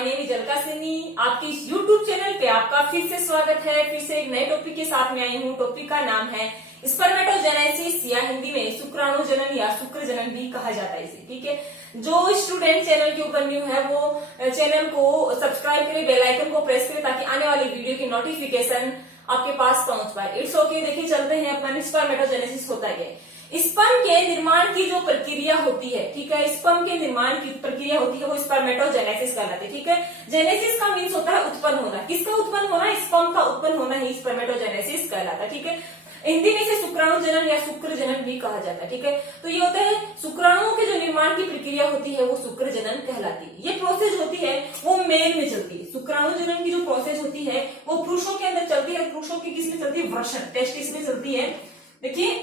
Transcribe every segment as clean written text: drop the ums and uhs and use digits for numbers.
My name is Alka सिनी। आपके इस YouTube चैनल पे आपका फिर से स्वागत है। फिर से एक नए टॉपिक के साथ में आई हूँ। टॉपिक का नाम है स्पर्मेटोजेनेसिस या हिंदी में शुक्राणु जनन या शुक्र जनन भी कहा जाता है इसे। ठीक है, जो स्टूडेंट चैनल के ऊपर न्यू है वो चैनल को सब्सक्राइब करें, बेल आइकन को प्रेस करें ताकि आने वाली वीडियो की नोटिफिकेशन आपके पास पहुंच पाए। It's okay. देखिए चलते हैं अपन स्पर्मेटोजेनेसिस होता है। स्पर्म के निर्माण की जो प्रक्रिया होती है, ठीक है, स्पर्म के निर्माण की प्रक्रिया होती है वो स्पर्मेटोजेनेसिस कहलाती है। ठीक है, जेनेसिस का मीन्स होता है उत्पन्न होना। किसका उत्पन्न होना? स्पर्म का उत्पन्न होना ही स्पर्मेटोजेनेसिस कहलाता है। ठीक है, हिंदी में इसे शुक्राणु जनन या शुक्र जनन भी कहा जाता है। ठीक है, तो ये होता है शुक्राणुओं के जो निर्माण की प्रक्रिया होती है वो शुक्र जनन कहलाती है। ये प्रोसेस होती है वो मेल में चलती है। शुक्राणु जनन की जो प्रोसेस होती है वो पुरुषों के अंदर चलती है। पुरुषों की किस में चलती है? वृषण, टेस्टिस में चलती है। देखिए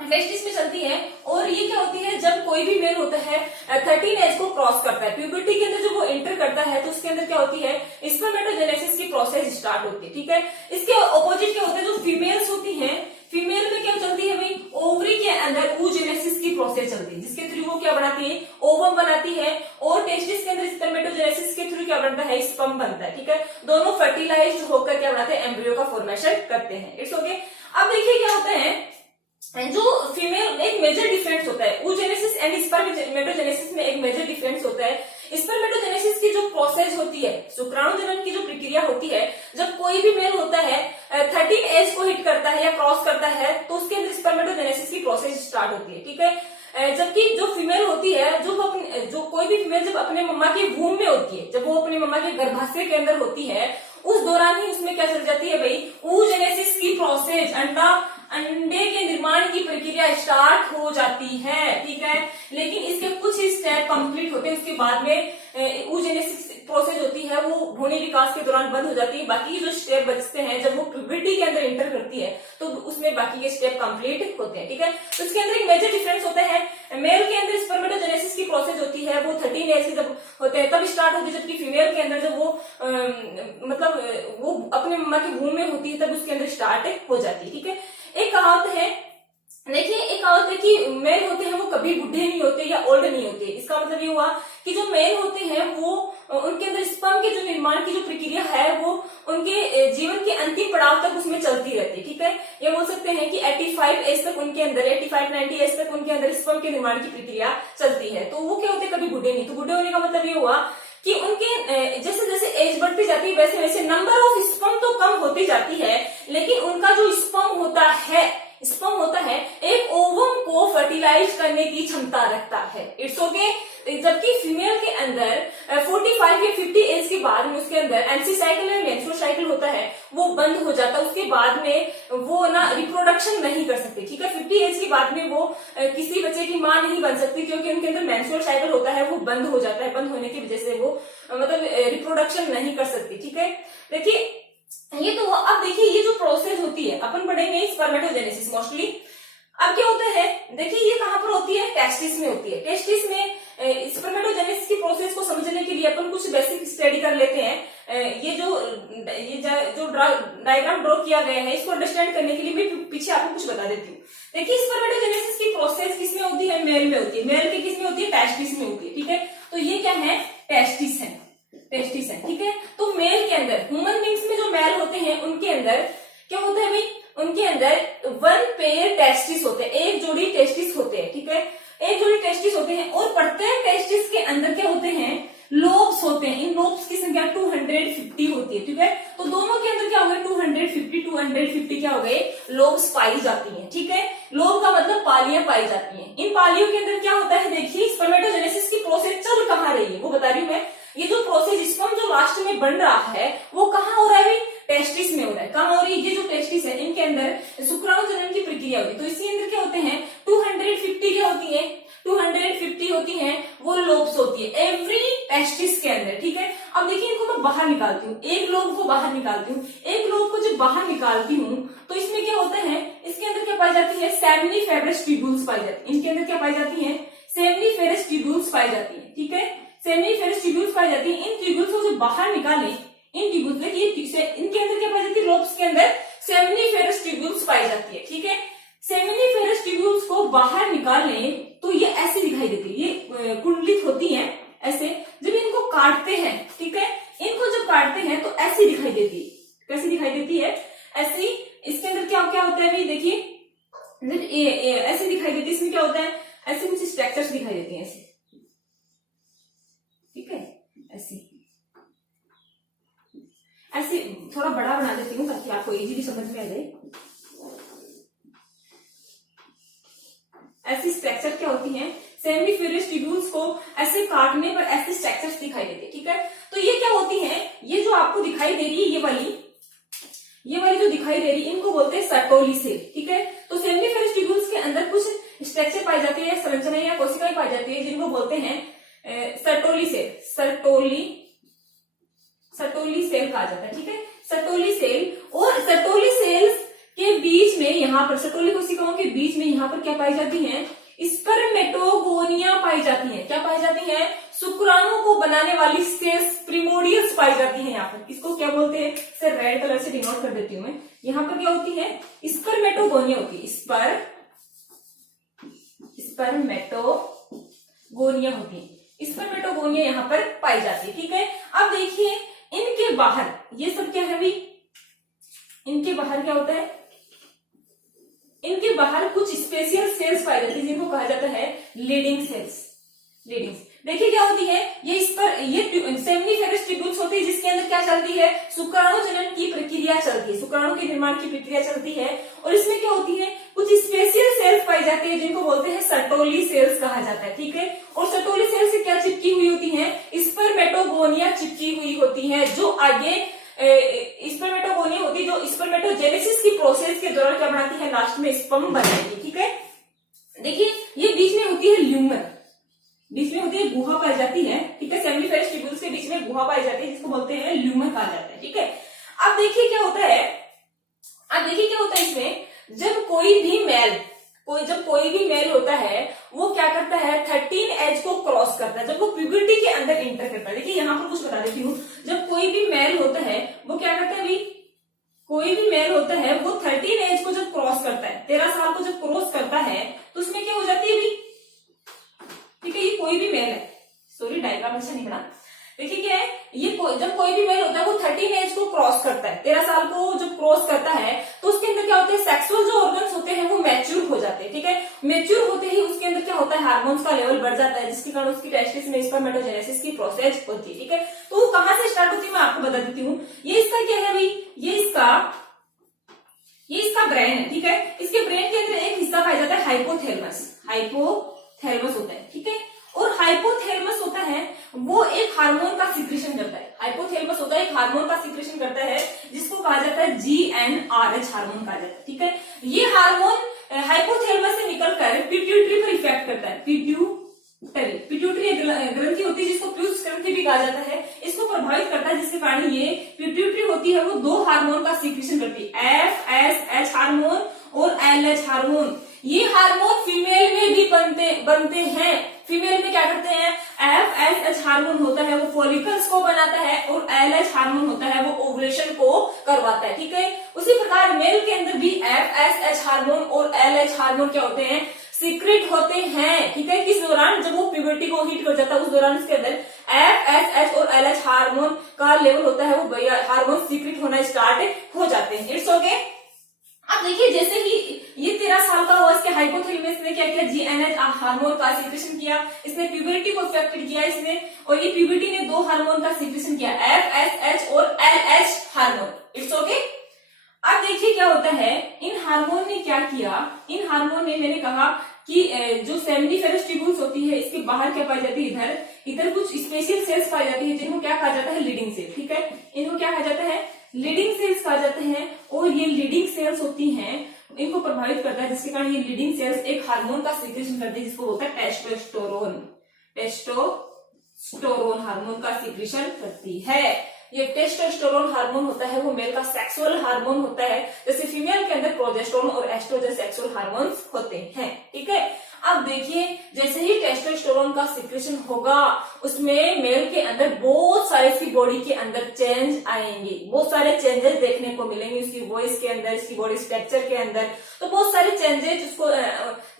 टेस्टिस में चलती है। और ये क्या होती है? जब कोई भी मेल होता है 13 एज को क्रॉस करता है, प्यूबर्टी के अंदर जब वो एंटर करता है तो उसके अंदर क्या होती है? स्पर्मेटोजेनेसिस की प्रोसेस स्टार्ट होती है। ठीक है, इसके ऑपोजिट क्या होता है? जो फीमेल्स होती हैं, फीमेल में क्या चलती है भाई? ओवरी के अंदर oogenesis की प्रोसेस चलती है जिसके थ्रू वो क्या बनाती है? ओवम बनाती है। और टेस्टिस के अंदर स्पर्मेटोजेनेसिस के थ्रू क्या बनता है? स्पर्म बनता है। ठीक है, दोनों फर्टिलाइज्ड होकर क्या बनाते हैं? एम्ब्रियो का फॉर्मेशन करते हैं। It's okay. अब देखिए क्या होता है, जो फीमेल एक मेजर डिफरेंस होता है oogenesis एंड स्पर्मेटोजेनेसिस में एक मेजर डिफरेंस होता है। स्पर्मेटोजेनेसिस की जो प्रोसेस होती है, शुक्राणु जनन की जो प्रक्रिया होती है, जब कोई भी मेल होता है 13 एज को हिट करता है या क्रॉस करता है तो उसके अंदर स्पर्मेटोजेनेसिस की प्रोसेस स्टार्ट होती है। ठीक है, जबकि जो फीमेल होती है, जो कोई भी फीमेल जब अपने मम्मा के वूम में होती है, जब वो अपनी मम्मा के गर्भाशय के अंदर होती है, उस दौरान ही उसमें क्या चल जाती है भाई? oogenesis की प्रोसेस, अंडे के निर्माण की प्रक्रिया स्टार्ट हो जाती है। ठीक है, लेकिन इसके कुछ ही स्टेप कंप्लीट होते हैं, उसके बाद में oogenesis प्रोसेस होती है वो भ्रूण विकास के दौरान बंद हो जाती है। बाकी जो स्टेप बचते हैं जब वो प्यूबर्टी के अंदर एंटर करती है तो उसमें बाकी के स्टेप कंप्लीट होते हैं। ठीक है, तो इसके अंदर एक मेजर डिफरेंस होता है। मेल के अंदर स्पर्मेटोजेनेसिस की प्रोसेस होती है वो 13 एज के जब होते हैं तब स्टार्ट होती है, जबकि फीमेल के अंदर जब वो मतलब वो अपने मम्मा के वूम में होती है तब उसके अंदर स्टार्ट हो जाती है। ठीक है, एक कहावत है, देखिए एक कहावत है कि मेल होते हैं वो कभी बुढ़े नहीं होते या ओल्ड नहीं होते। इसका मतलब ये हुआ कि जो मेल होते हैं वो उनके अंदर स्पर्म के जो निर्माण की जो प्रक्रिया है वो उनके जीवन के अंतिम पड़ाव तक उसमें चलती रहती है। ठीक है, ये बोल सकते हैं कि 85 एज तक उनके अंदर 85-90 एज तक उनके अंदर स्पर्म के निर्माण की प्रक्रिया चलती है। तो वो क्या होते हैं? कभी बुढ़े नहीं। तो बुढ़े होने का मतलब ये हुआ कि उनके जैसे जैसे एज बढ़ती जाती है वैसे वैसे नंबर ऑफ स्पर्म तो कम होती जाती है, लेकिन उनका जो स्पर्म होता है एक ओवम को फर्टिलाइज करने की क्षमता रखता है। It's okay. जबकि फीमेल के अंदर 45 या 50 एज के बाद में उसके अंदर एमसी साइकिल या मेंस्ट्रुअल साइकिल होता है वो बंद हो जाता है। उसके बाद में वो ना रिप्रोडक्शन नहीं कर सकती। ठीक है, 50 एज के बाद में वो किसी बच्चे की मां नहीं बन सकती क्योंकि उनके अंदर मेंस्ट्रुअल साइकिल होता है वो बंद हो जाता है। बंद होने की वजह से वो मतलब रिप्रोडक्शन नहीं कर सकती। ठीक है, देखिए ये तो अब देखिए ये जो प्रोसेस होती है अपन पढ़ेंगे स्पर्मेटोजेनेसिस मोस्टली। अब क्या होता है? देखिए ये कहां पर होती है? टेस्टिस में होती है। टेस्टिस में स्पर्मेटोजेनेसिस की प्रोसेस को समझने के लिए अपन कुछ बेसिक स्टडी कर लेते हैं। ये जो डायग्राम ड्रॉ किया गया है इसको अंडरस्टैंड करने के लिए मैं पीछे आपको कुछ बता देती हूँ। देखिए स्पर्मेटोजेनेसिस की प्रोसेस किसमें होती है? मेल में होती है। मेल की किसमें होती है? टेस्टिस में होती है। ठीक है, तो ये क्या है? टेस्टिस है। ठीक है, तो मेल के अंदर ह्यूमन बींग्स में जो मेल होते हैं उनके अंदर क्या होता है भाई? उनके अंदर 1 पेयर टेस्टिस होते हैं, एक जोड़ी टेस्टिस होते हैं। ठीक है, एक जोड़ी टेस्टिस होते हैं और प्रत्येक टेस्टिस के अंदर क्या होते हैं? लोब्स होते हैं। इन लोब्स की संख्या 250 होती है। ठीक है, तो दोनों के अंदर क्या हो गए? 250 क्या हो गए? लोब्स पाई जाती हैं। ठीक है, लोब का मतलब पालियां पाई जाती हैं। इन पालियों के अंदर क्या होता है? देखिए स्पर्मेटोजेनेसिस की प्रोसेस चल कहां रही है वो बता रही हूं मैं। ये जो प्रोसेस स्पर्म जो लास्ट में बन रहा है वो कहाँ हो रहा है? टेस्टिस में हो रहा है। कहाँ हो रही है? ये जो टेस्टिस है इनके अंदर शुक्राणु जनन की प्रक्रिया होती है। तो इसके अंदर क्या होते हैं? 250 क्या होती है? 250 होती है वो लोब्स होती है एवरी टेस्टिस के अंदर। ठीक है, अब देखिए इनको मैं बाहर निकालती हूँ, एक लोब को बाहर निकालती हूँ। एक लोब को जब बाहर निकालती हूँ तो इसमें क्या होता है? इसके अंदर क्या पाई जाती है? सेमिनिफेरस ट्यूब्यूल्स पाई जाती है। इनके अंदर क्या पाई जाती है? सेमिनिफेरस ट्यूब्यूल्स पाई जाती है। ठीक है, सेमिनिफेरस ट्यूब्यूल्स पाई जाती है। इन ट्यूब्यूल्स को जब बाहर निकाले, इन ट्यूब्यूल्स देखिए इनके अंदर क्या पाई जाती है? लोब्स के अंदर सेमिनिफेरस ट्यूब्यूल्स पाई जाती है। ठीक है, सेमिनिफेरस ट्यूब्यूल्स को बाहर निकालें तो ये ऐसे दिखाई देती है, ये कुंडलित होती है ऐसे। जब इनको काटते हैं, ठीक है, ऐसी ऐसे थोड़ा बड़ा बना देती हूँ ताकि आपको इजीली समझ में आ जाए। ऐसी स्ट्रक्चर क्या होती हैं, सेमिनिफेरस ट्यूब्यूल्स को ऐसे काटने पर ऐसे स्ट्रक्चर्स दिखाई देते हैं, ठीक है। तो ये क्या होती हैं, ये जो आपको दिखाई दे रही है, ये वाली जो दिखाई दे रही है, इनको बोलते हैं सर्टोली सेल, ठीक है। तो सेमिनिफेरस ट्यूब्यूल्स के अंदर कुछ स्ट्रक्चर पाई जाती है, संरचना या कोशिकाएं पाई जाती है, जिनको बोलते हैं सर्टोली सेल। सर्टोली सेल कहा जाता है, ठीक है। सर्टोली सेल, और सर्टोली सेल्स के बीच में, यहाँ पर सर्टोली कोशिकाओं के बीच में यहाँ पर क्या पाई जाती हैं, स्पर्मेटोगोनिया पाई जाती हैं। क्या पाई जाती हैं, शुक्राणु को बनाने वाली सेल्स, प्रिमोडियल्स पाई जाती हैं। यहाँ पर इसको क्या बोलते हैं, सर रेड कलर से डिनोट कर देती हूँ मैं। यहाँ पर क्या होती है, स्पर्मेटोगोनिया होती है, स्पर्मेटोगोनिया होती है, स्पर्मेटोगोनिया यहाँ पर पाई जाती है, ठीक है। अब देखिए इनके बाहर ये सब क्या है भाई, इनके बाहर क्या होता है, इनके बाहर कुछ स्पेशल सेल्स पाई जाती है, जिनको कहा जाता है लीडिंग सेल्स। देखिए क्या होती है, ये सेमिनिफेरस ट्यूब्यूल्स होती है, जिसके अंदर क्या चलती है, शुक्राणु जनन की प्रक्रिया चलती है, शुक्राणु के निर्माण की प्रक्रिया चलती है। और इसमें क्या होती है, कुछ स्पेशल सेल्स पाई जाती है, जिनको बोलते हैं सर्टोली सेल्स कहा जाता है, ठीक है। और सर्टोली सेल्स से क्या चिपकी हुई होती है, स्पर्मेटोगोनिया चिपकी हुई होती है, जो आगे स्पर्मेटोगोनिया होती है, जो स्पर्मेटोजेनेसिस की प्रोसेस के दौरान क्या बनाती है, लास्ट में स्पर्म बनाएगी, ठीक है। देखिए ये बीच में होती है ल्यूमर, बीच में होती है गुहा पाई जाती है, ठीक है। सेमिनिफेरस ट्यूब्यूल्स के बीच में गुहा पाई जाती है, जिसको बोलते हैं ल्यूमर कहा जाता है, ठीक है। अब देखिए क्या होता है इसमें, जब कोई भी मेल होता है, वो क्या करता है, 13 एज को क्रॉस करता है, जब वो प्यूबर्टी के अंदर इंटर करता है। देखिए यहाँ पर कुछ बता देती हूँ, जब कोई भी मेल होता है, वो क्या करता है भाई, कोई भी मेल होता है वो 13 एज को जब क्रॉस करता है, 13 साल को जब क्रॉस करता है, तो उसमें क्या हो जाती है भाई, ठीक है। ये कोई भी मेल है, सॉरी डायग्राम अच्छा नहीं बना। देखिए क्या है, ये जब कोई भी मेल होता है वो 13 एज को क्रॉस करता है, 13 साल को जब क्रॉस करता है, तो उसके अंदर क्या होता है, सेक्सुअल जो ऑर्गन्स होते हैं वो मैच्योर हो जाते हैं, ठीक है। मैच्योर होते ही उसके अंदर क्या होता है, हार्मोन्स का लेवल बढ़ जाता है, जिसके कारण उसकी टेस्टिस में स्पर्मेटोजेनेसिस की प्रोसेस होती है, ठीक है। तो कहां से स्टार्ट होती है मैं आपको बता देती हूँ। ये इसका क्या है भाई, ये इसका ब्रेन है, ठीक है। इसके ब्रेन के अंदर एक हिस्सा पाया जाता है हाइपोथैलेमस होता है, ठीक है। और हाइपोथैलेमस होता है वो एक हार्मोन का सिक्रेशन करता है, हाइपोथैलेमस होता है एक हार्मोन का सिक्रेशन करता है, जिसको कहा जाता है GnRH हार्मोन कहा जाता है, ठीक है। ये हार्मोन हाइपोथैलेमस से निकलकर पिट्यूटरी पर इफेक्ट करता है, पिट्यूटरी ग्रंथि होती है, जिसको प्यूस ग्रंथि भी कहा जाता है, इसको प्रभावित करता है, जिसके कारण ये पिट्यूटरी होती है वो 2 हार्मोन का सिक्रेशन करती है, FSH हार्मोन और LH हार्मोन। ये हार्मोन फीमेल में भी बनते हैं। फीमेल में क्या करते हैं, FSH हार्मोन होता है वो फॉलिकल्स को बनाता है, और LH हार्मोन होता है वो ओवुलेशन को करवाता है, ठीक है। उसी प्रकार मेल के अंदर भी FSH हार्मोन और LH हार्मोन क्या होते हैं, सीक्रेट होते हैं, ठीक है। किस दौरान, जब वो प्यूबर्टी को हिट कर जाता है, उस दौरान इसके अंदर FSH और LH हार्मोन का लेवल होता है, वो हार्मोन सीक्रेट होना स्टार्ट हो जाते हैं। It's okay. अब देखिए जैसे ही ये 13 साल का हुआ, इसके हाइपोथैलेमस ने क्या किया, GnRH हार्मोन का सीक्रेशन किया, इसने प्यूबर्टी को अफेक्टेड किया इसने, और ये प्यूबर्टी ने 2 हार्मोन का सीक्रेशन किया, FSH और LH हार्मोन। It's okay. अब देखिए क्या होता है, इन हार्मोन ने क्या किया, इन हार्मोन ने, मैंने कहा कि जो सेमिनिफेरस ट्यूब्यूल्स होती है, इसके बाहर क्या पाई जाती है, इधर कुछ स्पेशल सेल्स पाई जाती है, जिनको क्या कहा जाता है, लीडिंग सेल, ठीक है। इनको क्या कहा जाता है, लीडिंग सेल्स कहा जाते हैं। और ये लीडिंग सेल्स होती हैं, इनको प्रभावित करता है, जिसके कारण ये लीडिंग सेल्स एक हार्मोन का सीक्रेशन करते हैं, जिसको बोलते हैं टेस्टोस्टेरोन हार्मोन का सीक्रेशन करती है। ये टेस्टोस्टेरोन हार्मोन होता है वो मेल का सेक्सुअल हार्मोन होता है, जैसे फीमेल के अंदर प्रोजेस्टेरोन और एस्ट्रोजन सेक्सुअल हार्मोन्स होते हैं, ठीक है। अब देखिए जैसे ही टेस्टोस्टेरोन का सिक्रेशन होगा, उसमें मेल के अंदर बहुत सारे इसकी बॉडी के अंदर चेंज आएंगे, बहुत सारे चेंजेस देखने को मिलेंगे इसकी वॉइस के अंदर, इसकी बॉडी स्ट्रक्चर के अंदर। तो बहुत सारे चेंजेस उसको,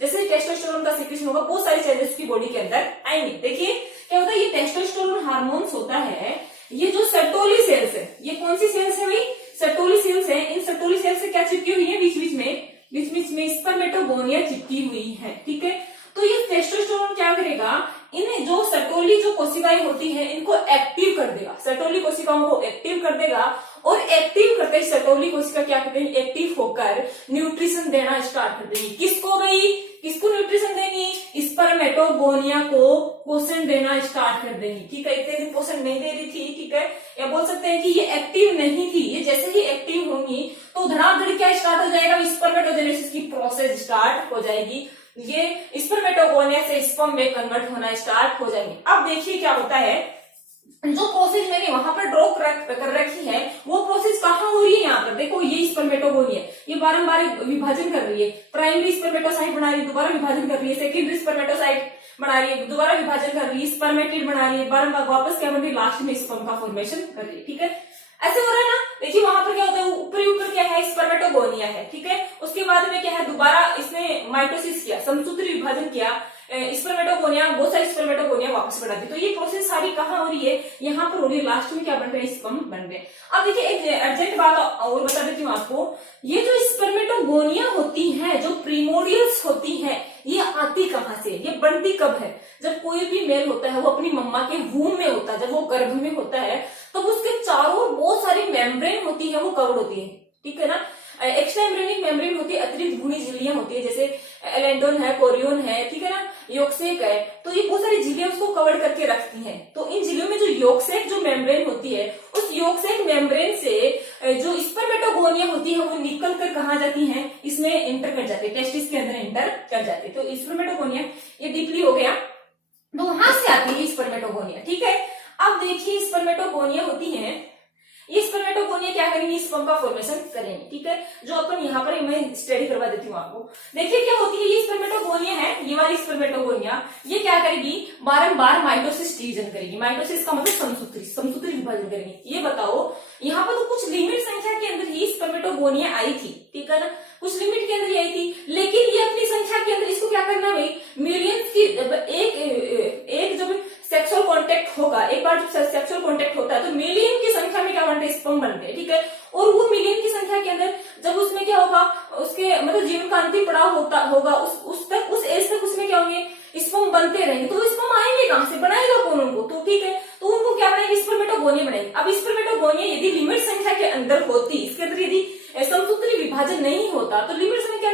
जैसे ही टेस्टोस्टेरोन का सिक्रेशन होगा, बहुत सारे चेंजेस उसकी बॉडी के अंदर आएंगे। देखिए क्या होता है, ये टेस्टोस्टेरोन हार्मोन्स होता है, ये जो सर्टोली सेल्स है, ये कौन सी सेल्स है भाई, सर्टोली सेल्स है। इन सर्टोली सेल्स से क्या चिपकी हुई है, बीच बीच में स्पर्मेटोगोनिया चिपकी हुई है, ठीक है। तो ये टेस्टोस्टेरोन क्या करेगा, इन जो सर्टोली जो कोशिकाएं होती हैं इनको एक्टिव कर देगा, सर्टोली कोशिकाओं को एक्टिव कर देगा और एक्टिव करते ही सर्टोली कोशिका क्या करते हैं, एक्टिव होकर न्यूट्रिशन देना स्टार्ट कर देंगी। किसको भाई, किसको न्यूट्रिशन देंगी, स्पर्मेटोगोनिया को पोषण देना स्टार्ट कर देंगी। ठीक है, इतने दिन पोषण नहीं दे रही थी, ठीक है, या बोल सकते हैं कि ये एक्टिव नहीं थी, ये जैसे ही एक्टिव होंगी तो धड़ाधड़ क्या स्टार्ट हो जाएगा, स्पर्मेटोजेनेसिस की प्रोसेस स्टार्ट हो जाएगी। ये स्पर्मेटोगोनिया से स्पर्म में कन्वर्ट होना स्टार्ट हो जाएंगे। अब देखिए क्या होता है, जो प्रोसेस मैंने वहां पर ड्रॉ कर रखी है वो प्रोसेस कहाँ हो रही है, यहाँ पर देखो ये स्पर्मेटोगोनिया, ये बारंबार विभाजन कर रही है, प्राइमरी स्पर्मेटोसाइट बना रही है, दोबारा विभाजन कर रही है, सेकेंडरी स्पर्मेटोसाइट बना रही है, दोबारा विभाजन कर रही है, स्पर्मेटिड बना रही है, बारंबार वापस क्या बन रही है, लास्ट में स्पर्म का फॉर्मेशन कर रही है। ठीक है, ऐसे हो रहा है ना। देखिए वहां पर क्या होता है, ऊपर क्या है, स्पर्मेटोगोनिया है, ठीक है, उसके बाद में क्या है, दोबारा इसने माइटोसिस किया, समसूत्री विभाजन किया, स्पर्मेटोगोनिया, बहुत सारी स्पर्मेटोगोनिया वापस बढ़ा दी। तो ये प्रोसेस सारी कहाँ हो रही है, यहाँ पर हो रही है, लास्ट में क्या बन रहे हैं, स्पर्म बन रहे हैं। अब देखिए एक अर्जेंट बात और बता देती हूँ आपको, ये जो स्पर्मेटोगोनिया होती है, जो प्रीमोडियल्स होती है, ये आती कहाँ से, ये बनती कब है, जब कोई भी मेल होता है वो अपनी मम्मा के वूम में होता है, जब वो गर्भ में होता है तो उसके चारों बहुत सारी मेम्ब्रेन होती है, वो कवर्ड होती है। ठीक है ना, एक्स्ट्रा एम्ब्रियोनिक मेम्ब्रेन होती है, अतिरिक्त भ्रूणी झिल्लियां होती है, जैसे एलेंडोन है, कोरियोन है, ठीक है ना, योगसेक है, तो ये बहुत सारी झिल्लियां उसको कवर करके रखती हैं। तो इन झिल्लियों में जो योगसेक जो मेम्ब्रेन होती है, उस योगसेक मेम्ब्रेन से जो स्पर्मेटोगोनिया होती है वो निकल कर कहाँ जाती है, इसमें एंटर कर जाती है, टेस्टिस के अंदर एंटर कर जाती है। तो स्पर्मेटोगोनिया ये डीपली हो गया, तो वहां से आती है स्पर्मेटोगोनिया। ठीक है, अब देखिए स्पर्मेटोगोनिया होती है, ये स्पर्मेटोगोनिया क्या करेंगी, स्पर्म का फॉर्मेशन करेंगे। ठीक है, जो अपन यहाँ पर मैं स्टडी करवा देती हूँ आपको। देखिए क्या होती है, ये स्पर्मेटोगोनिया है, ये वाली स्पर्मेटोगोनिया, ये क्या करेगी, बारंबार माइटोसिस डिवीजन करेगी। माइटोसिस का मतलब समसूत्री विभाजन करेगी। ये बताओ, यहाँ पर तो कुछ लिमिट संख्या के अंदर ही स्पर्मेटोगोनिया आई थी, ठीक है ना, कुछ लिमिट के अंदर ही आई थी, लेकिन ये अपनी संख्या के अंदर इसको क्या करना है भाई, मिलियंस की एक जब सेक्सुअल कांटेक्ट होगा, एक बार जब सेक्सुअल कांटेक्ट होता है तो मिलियन की संख्या में क्या बनते हैं, स्पर्म बनते हैं। ठीक है, और वो मिलियन की संख्या के अंदर जब उसमें क्या होगा, उसके मतलब जीवन का अंतिम पड़ाव होगा, उस एज तक उसमें क्या होंगे, स्पर्म बनते रहेंगे। तो स्पर्म आएंगे कहां से, बनाएगा कौन उनको, तो ठीक है, तो उनको क्या बनाएंगे, स्पर्मेटोगोनिया बनाएंगे। अब स्पर्मेटोगोनिया यदि लिमिट संख्या के अंदर होती, इसके अंदर यदि समसूत्री विभाजन नहीं होता तो लिमिट संख्या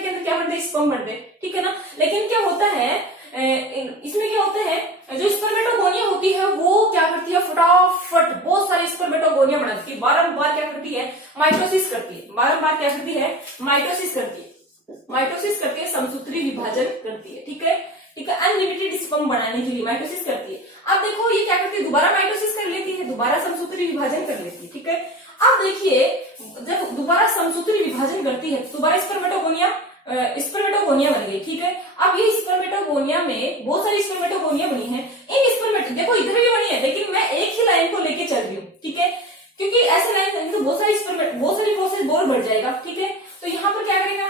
के अंदर क्या बनते, स्पर्म बनते। ठीक है ना, लेकिन क्या होता है, इसमें क्या होता है, जो स्पर्मेटोगोनिया होती है वो क्या करती है, फटाफट बहुत सारी स्पर्मेटोगोनिया बनाती है, बारंबार क्या करती है, माइटोसिस करती है, बारंबार क्या करती है, माइटोसिस करती है, समसूत्री विभाजन करती है। ठीक है, अनलिमिटेड स्पर्म बनाने के लिए माइटोसिस करती है। अब देखो ये क्या करती है, दोबारा माइटोसिस कर लेती है, दोबारा समसूत्री विभाजन कर लेती है। ठीक है, अब देखिए जब दोबारा समसूत्री विभाजन करती है दोबारा स्पर्मेटोगोनिया बन गई। ठीक है, अब ये स्पर्मेटोगोनिया में बहुत सारी स्पर्मेटोगोनिया बनी है, इन स्पर्मेटो देखो इधर भी बनी है, लेकिन मैं एक ही लाइन को लेके चल रही हूँ। ठीक है, क्योंकि ऐसे लाइन तो बहुत सारी प्रोसेस बोर बढ़ जाएगा। ठीक है, तो यहाँ पर क्या करेंगे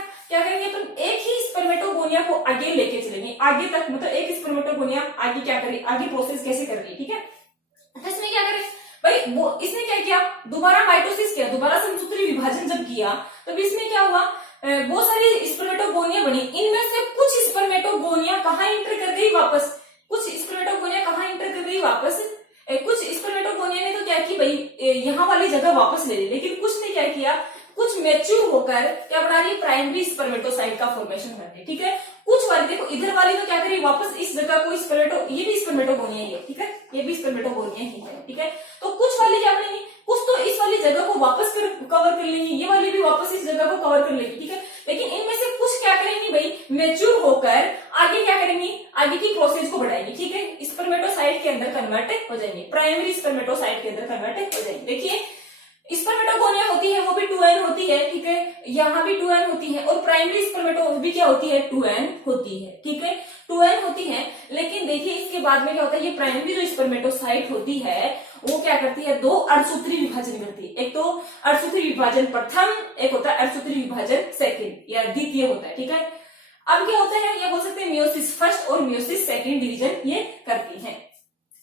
अपन, एक ही स्पर्मेटोगोनिया को आगे लेके चलेंगे, आगे तक, मतलब एक स्पर्मेटोगोनिया आगे क्या करेगी, आगे प्रोसेस कैसे कर रही है। ठीक है, तो इसमें क्या करें भाई, वो इसने क्या किया, दोबारा माइटोसिस किया, दोबारा समसूत्री विभाजन जब किया तो इसमें क्या हुआ, बहुत सारी स्पर्मेटोगोनिया बनी, इनमें से कुछ स्पर्मेटोगोनिया कहाँ इंटर कर गई वापस, कुछ स्पर्मेटोगोनिया ने तो क्या की भाई, यहाँ वाली जगह वापस ले ली, लेकिन कुछ ने क्या किया, कुछ मैच्योर होकर क्या बना रही, प्राइमरी स्पर्मेटोसाइट का फॉर्मेशन करती है। ठीक है, कुछ वाली देखो इधर वाली तो क्या करेगी, वापस इस जगह को ये भी स्पर्मेटोगोनिया ही है। ठीक है, ये भी स्पर्मेटोगोनिया ही है। ठीक है, तो कुछ वाली क्या बनेगी, कुछ तो इस वाली जगह को वापस कवर कर लेंगी, ये वाली भी वापस इस जगह को कवर कर लेगी। ठीक है, लेकिन इनमें से कुछ क्या करेंगी भाई, मैच्योर होकर आगे क्या करेंगी, आगे की प्रोसेस को बढ़ाएंगी। ठीक है, स्पर्मेटोसाइट के अंदर कन्वर्ट हो जाएंगे, प्राइमरी स्पर्मेटोसाइट के अंदर कन्वर्ट हो जाएंगे। देखिए स्पर्मेटोगोनिया होती है वो भी 2n होती है। ठीक है, यहाँ भी 2n होती है, और प्राइमरी स्पर्मेटो भी क्या होती है, 2n होती है। ठीक है, 2n होती है, लेकिन देखिए इसके बाद में क्या होता है, ये प्राइमरी जो स्पर्मेटोसाइट होती है वो क्या करती है, दो अर्धसूत्री विभाजन करती है। एक तो अर्धसूत्री विभाजन प्रथम, एक होता है अर्धसूत्री विभाजन सेकंड या द्वितीय होता है। ठीक है, अब क्या होता है, ये बोल सकते हैं मियोसिस फर्स्ट और मियोसिस सेकंड डिवीजन ये करती है।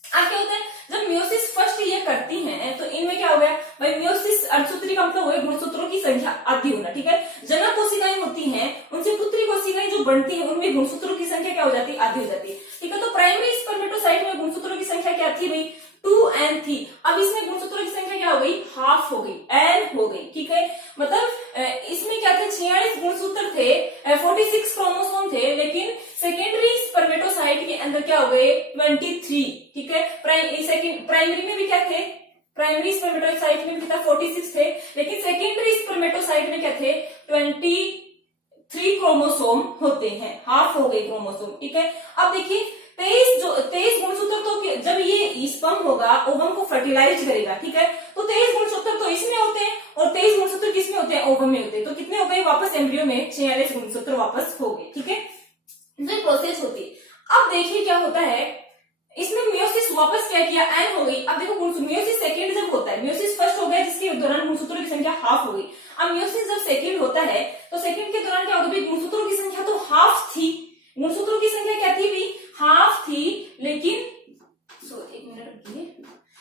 अब क्या होता है, जब मियोसिस फर्स्ट ये करती हैं तो इनमें क्या हो गया भाई, मियोसिस अर्धसूत्री का मतलब हुआ गुणसूत्रों की संख्या आधी होना। ठीक है, जनक कोशिकाएं होती हैं, उनसे पुत्री कोशिकाएं जो बनती हैं उनमें गुणसूत्रों की संख्या क्या हो जाती है, आधी हो जाती है। ठीक है, तो प्राइमरी स्पर्मेटोसाइट में गुणसूत्रों की संख्या क्या थी भाई, 2n थी। अब इसमें गुणसूत्रों की संख्या क्या हो गई, हाफ हो गई, n हो गई, ठीक है। मतलब इसमें क्या थे, 46 गुणसूत्र थे, 46 क्रोमोसोम थे, लेकिन सेकेंडरी स्पर्मेटोसाइट के अंदर क्या हो गए, 23, ठीक है। प्राइमरी में भी क्या थे, प्राइमरी स्पर्मेटोसाइट में भी था 46 थे, लेकिन सेकेंडरी स्पर्मेटोसाइट में क्या थे, 23 क्रोमोसोम होते हैं, हाफ हो गए क्रोमोसोम, ठीक है। अब देखिए 23 गुणसूत्र तो जब ये स्पर्म होगा ओवम को फर्टिलाइज करेगा, ठीक है, तो 23 गुणसूत्र तो इसमें होते हैं और 23 गुणसूत्र किसमें होते हैं, ओवम में होते हैं। तो कितने हो गए वापस, एम्ब्रियो में 46 गुणसूत्र वापस हो गए, ठीक है। तो प्रोसेस होती है। अब देखिए क्या होता है, इसमें मियोसिस वापस क्या किया, एन हो गई। अब देखो मियोसिस सेकेंड जब होता है, मियोसिस फर्स्ट हो गया जिसके दौरान गुणसूत्रों की संख्या हाफ हो गई। अब मियोसिस जब सेकेंड होता है तो सेकेंड के दौरान क्या होगा, गुणसूत्रों की संख्या तो हाफ थी, गुणसूत्रों की संख्या क्या थी भी, हाफ थी, लेकिन एक मिनट रुकिए,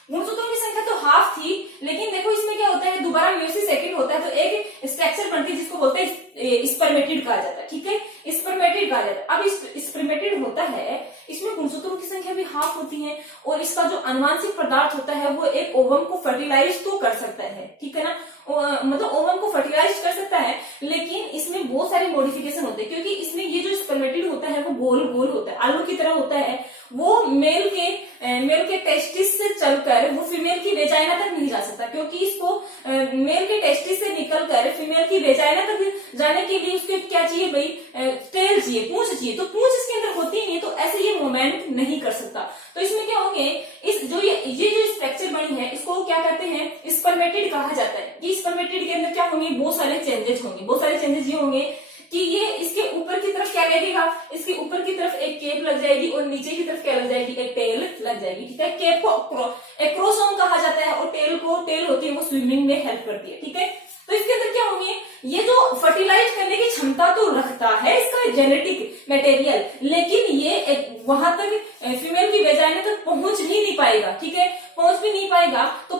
गुणसूत्रों की संख्या तो हाफ थी, लेकिन देखो इसमें क्या होता है, दोबारा मियोसिस सेकेंड होता है तो एक स्ट्रक्चर बनती है जिसको बोलते हैं स्पर्मेटिड कहा जाता है, ठीक है, स्पर्मेटिड कहा जाता है। अब स्पर्मेटिड होता है, इसमें गुणसूत्रों की संख्या भी हाफ होती है और इसका जो अनुवांशिक पदार्थ होता है वो एक ओवम को फर्टिलाइज तो कर सकता है, ठीक है ना, मतलब ओवम को फर्टिलाइज कर सकता है, लेकिन इसमें बहुत सारे मॉडिफिकेशन होते हैं, क्योंकि इसमें ये जो स्पर्मेटिड होता है वो गोल गोल होता है, आलू की तरह होता है, वो मेल के टेस्टिस से चलकर वो फीमेल की वेजाइना तक नहीं जा सकता, क्योंकि इसको मेल के टेस्टिस से निकलकर फीमेल की वेजाइना तक जाने के लिए उसको क्या चाहिए भाई, टेल चाहिए, पूंछ चाहिए, तो पूंछ इसके अंदर होती ही नहीं, तो ऐसे ये मूवमेंट नहीं कर सकता। तो इसमें क्या होंगे, इस जो ये जो स्ट्रक्चर बनी है इसको क्या कहते हैं, स्पर्मेटिड कहा जाता है। ये स्पर्मेटिड के अंदर क्या होंगे, बहुत सारे चेंजेस होंगे, बहुत सारे चेंजेस ये होंगे कि ये इसके ऊपर की तरफ क्या लगेगा, इसके ऊपर की तरफ एक केप लग जाएगी और नीचे की तरफ क्या लग जाएगी, एक टेल लग जाएगी, ठीक है। केप को एक्रोसोम कहा जाता है और टेल होती है वो स्विमिंग में हेल्प करती है, ठीक है। तो इसके अंदर क्या होंगे, ये जो फर्टिलाइज करने की क्षमता तो रखता है इसका जेनेटिक मटेरियल, लेकिन ये वहां तक फीमेल की वेजाइना तक पहुंच ही नहीं पाएगा, ठीक है, पहुंच भी नहीं पाएगा, तो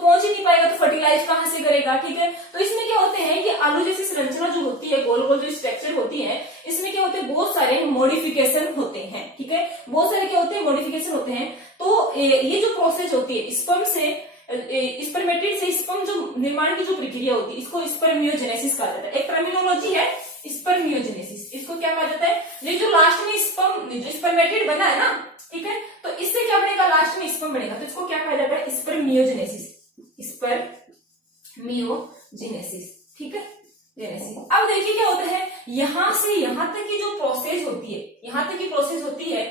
फर्टिलाइज कहां से करेगा, ठीक है। तो इसमें क्या होते हैं कि आलू जैसी संरचना जो होती है, गोल गोल जो स्ट्रक्चर होती है, इसमें क्या होते हैं, बहुत सारे मॉडिफिकेशन होते हैं, ठीक है, बहुत सारे क्या होते हैं, मॉडिफिकेशन होते हैं। तो ये जो प्रोसेस होती है स्पर्म से स्पर्मेटिड से स्पर्म जो निर्माण की जो प्रक्रिया होती है इसको स्पर्मियोजेनेसिस कहा जाता है। एक टर्मिनोलॉजी है स्पर्मियोजेनेसिस, इसको क्या कहा जाता है, ये जो लास्ट में स्पर्मेटिड बना है ना, ठीक है, तो इससे क्या बनेगा, लास्ट में स्पर्म बनेगा, तो इसको क्या कहा जाता है, स्पर्मियोजेनेसिस, स्पर्मियोजेनेसिस, ठीक है, जेनेसिस। अब देखिए क्या होता है, यहां से यहां तक की जो प्रोसेस होती है, यहां तक की प्रोसेस होती है,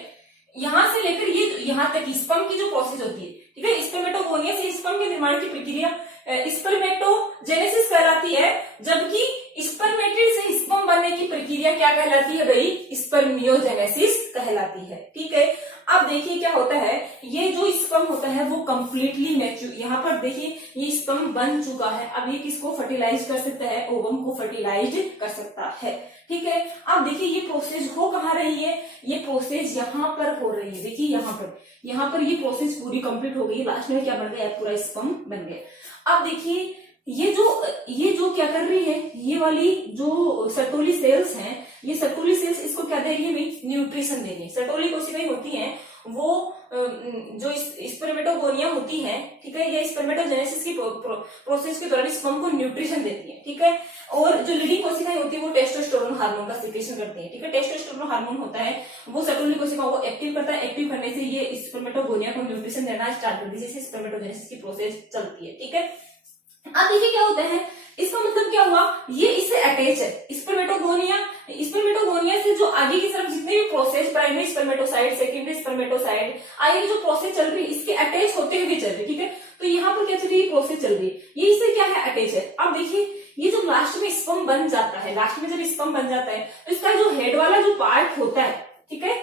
यहां से लेकर ये यहां तक स्पर्म की जो प्रोसेस होती है, ठीक है, स्पर्मेटोगोनिया से स्पर्म के निर्माण की प्रक्रिया स्पर्मेटोजेनेसिस कहलाती है, जबकि स्पर्मेटिड से स्पर्म बनने की प्रक्रिया क्या कहलाती है भाई, स्पर्मियोजेनेसिस कहलाती है, ठीक है। अब देखिए क्या होता है, ये जो स्पर्म होता है वो कंप्लीटली मैच्योर, यहाँ पर देखिए ये स्पर्म बन चुका है, अब ये किसको फर्टिलाइज कर सकता है, ओवम को फर्टिलाइज कर सकता है, ठीक है। अब देखिए ये प्रोसेस हो कहाँ रही है, ये प्रोसेस यहाँ पर हो रही है, देखिए यहाँ पर ये प्रोसेस पूरी कंप्लीट हो गई, लास्ट में क्या बन गया, पूरा स्पर्म बन गया। अब देखिए ये जो क्या कर रही है, ये वाली जो सर्टोली सेल्स हैं, ये सर्टोली सेल्स इसको क्या दे रही है भाई, न्यूट्रिशन दे रही है। सर्टोली कोशिकाएं होती हैं वो जो स्पर्मेटोगोनिया होती है, ठीक है, ये स्पर्मेटोजेनेसिस की प्रोसेस के दौरान स्पर्म को न्यूट्रिशन देती है, ठीक है। और जो लीडिंग कोशिकाएं होती है वो टेस्टोस्टेरोन हार्मोन का सिक्रेशन करती है, ठीक है। टेस्टोस्टेरोन हार्मोन होता है वो सर्टोली कोशिकाओं को एक्टिव करता है, एक्टिव करने से ये स्पर्मेटोगोनिया को न्यूट्रिशन देना स्टार्ट करती है, जिससे स्पर्मेटोजेनेसिस की प्रोसेस चलती है, ठीक है। अब देखिए क्या होता है, इसका मतलब क्या हुआ, ये इससे अटैच है, स्पर्मेटोगोनिया से जो आगे की तरफ जितने भी process, primary spermatocyte, secondary spermatocyte, आगे जो प्रोसेस चल रही है इसके अटैच होते हुए चल रही है, ठीक है। तो यहाँ पर क्या चल रही है, प्रोसेस चल रही है, ये इससे क्या है, अटैच है। अब देखिए ये जो लास्ट में स्पर्म बन जाता है, लास्ट में जब स्पर्म बन जाता है तो इसका जो हेड वाला जो पार्ट होता है, ठीक है,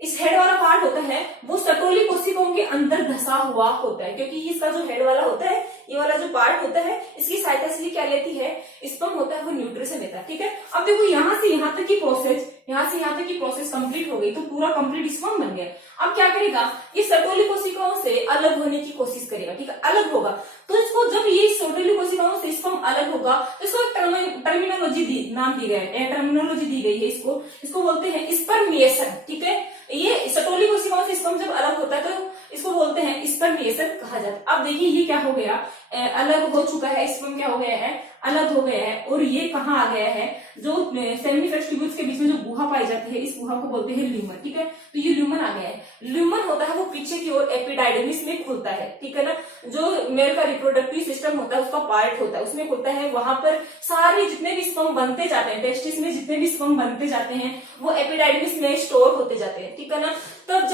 इस हेड वाला पार्ट होता है वो सर्टोली कोशिकाओं के अंदर धसा हुआ होता है, क्योंकि इसका जो हेड वाला होता है, ये वाला जो पार्ट होता है, इसकी सहायता से क्या लेती है, स्पर्म होता है वो न्यूट्रिशन लेता है, ठीक है। अब देखो यहाँ से यहाँ तक की प्रोसेस कंप्लीट हो गई, तो पूरा कंप्लीट स्पर्म बन गया। अब क्या करेगा, ये सर्टोली कोशिकाओं से अलग होने की कोशिश करेगा, ठीक है, अलग होगा। तो इसको जब ये सर्टोली कोशिकाओं से स्पर्म अलग होगा तो इसको टर्मिनोलॉजी नाम दी गई है, टर्मिनोलॉजी दी गई है, इसको बोलते हैं स्पर्मिएशन, ठीक है। ये सटोली कोशिकाओं से स्पर्म जब अलग होता है तो इसको बोलते हैं स्पर्मिएशन कहा जाता है। अब देखिए ये क्या हो गया, अलग हो चुका है, स्पर्म क्या हो गया है, अलग हो गया है, और ये कहाँ आ गया है, जो सेमिनिफेरस ट्यूब्यूल्स के बीच में जो गुहा पाई जाती है, इस गुहा को बोलते हैं ल्यूमन। ठीक है, तो ये ल्यूमन आ गया है। ल्यूमन होता है वो पीछे की ओर एपिडाइडमिस में खुलता है। ठीक है ना, जो मेल का रिप्रोडक्टिव सिस्टम होता है उसका पार्ट होता है, उसमें खुलता है। वहां पर सारे जितने भी स्पर्म बनते जाते हैं, टेस्टिस में जितने भी स्पर्म बनते जाते हैं वो एपिडाइडमिस में स्टोर होते जाते हैं। ठीक है ना, तब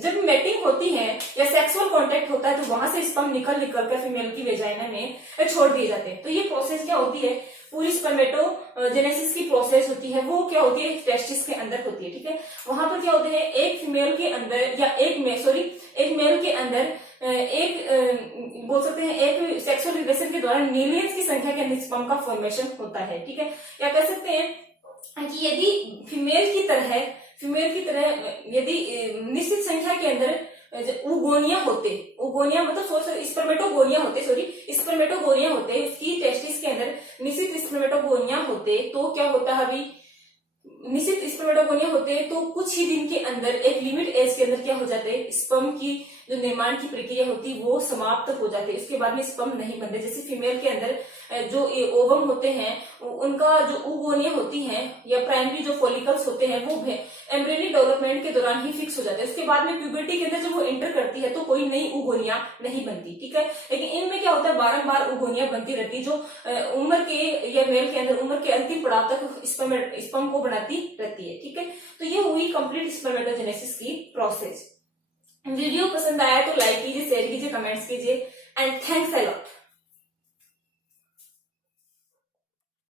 जब मैटिंग होती है या सेक्सुअल कांटेक्ट होता है तो वहां से स्पर्म निकल कर फीमेल की वेजाइना में छोड़ दिए जाते हैं। तो ये प्रोसेस क्या होती है, पूरी स्पर्मेटोजेनेसिस की प्रोसेस होती है, वो क्या होती है, टेस्टिस के अंदर होती है। ठीक है, वहां पर क्या होते हैं, एक फीमेल के अंदर या एक मेल के अंदर बोल सकते हैं एक सेक्सुअल रिलेशन के दौरान मिलियंस की संख्या के अंदर स्पर्म का फॉर्मेशन होता है। ठीक है, या कह सकते हैं कि यदि फीमेल की तरह यदि निश्चित संख्या के अंदर उगोनिया मतलब स्पर्मेटोगोनिया होते उसकी टेस्टिस के अंदर निश्चित स्पर्मेटोगोनिया होते, तो क्या होता है, अभी निश्चित स्पर्मेटोगोनिया होते तो कुछ ही दिन के अंदर एक लिमिट एज के अंदर क्या हो जाते, स्पर्म की जो निर्माण की प्रक्रिया होती वो समाप्त हो जाती है। उसके बाद में स्पर्म नहीं बनते। जैसे फीमेल के अंदर जो ओवम होते हैं उनका जो उगोनिया होती हैं या प्राइमरी जो फॉलिकल्स होते हैं वो एम्ब्रियोनिक डेवलपमेंट के दौरान ही फिक्स हो जाते हैं। उसके बाद में प्यूबर्टी के अंदर जब वो एंटर करती है तो कोई नई उगोनिया नहीं बनती। ठीक है, लेकिन इनमें क्या होता है, बारंबार उगोनिया बनती रहती है, जो उम्र के या मेल के अंदर उम्र के अंतिम पड़ाव तक स्पर्म को बनाती रहती है। ठीक है, तो ये हुई कंप्लीट स्पर्मेटोजेनेसिस की प्रोसेस। वीडियो पसंद आया तो लाइक कीजिए, शेयर कीजिए, कमेंट्स कीजिए एंड थैंक्स अ लॉट।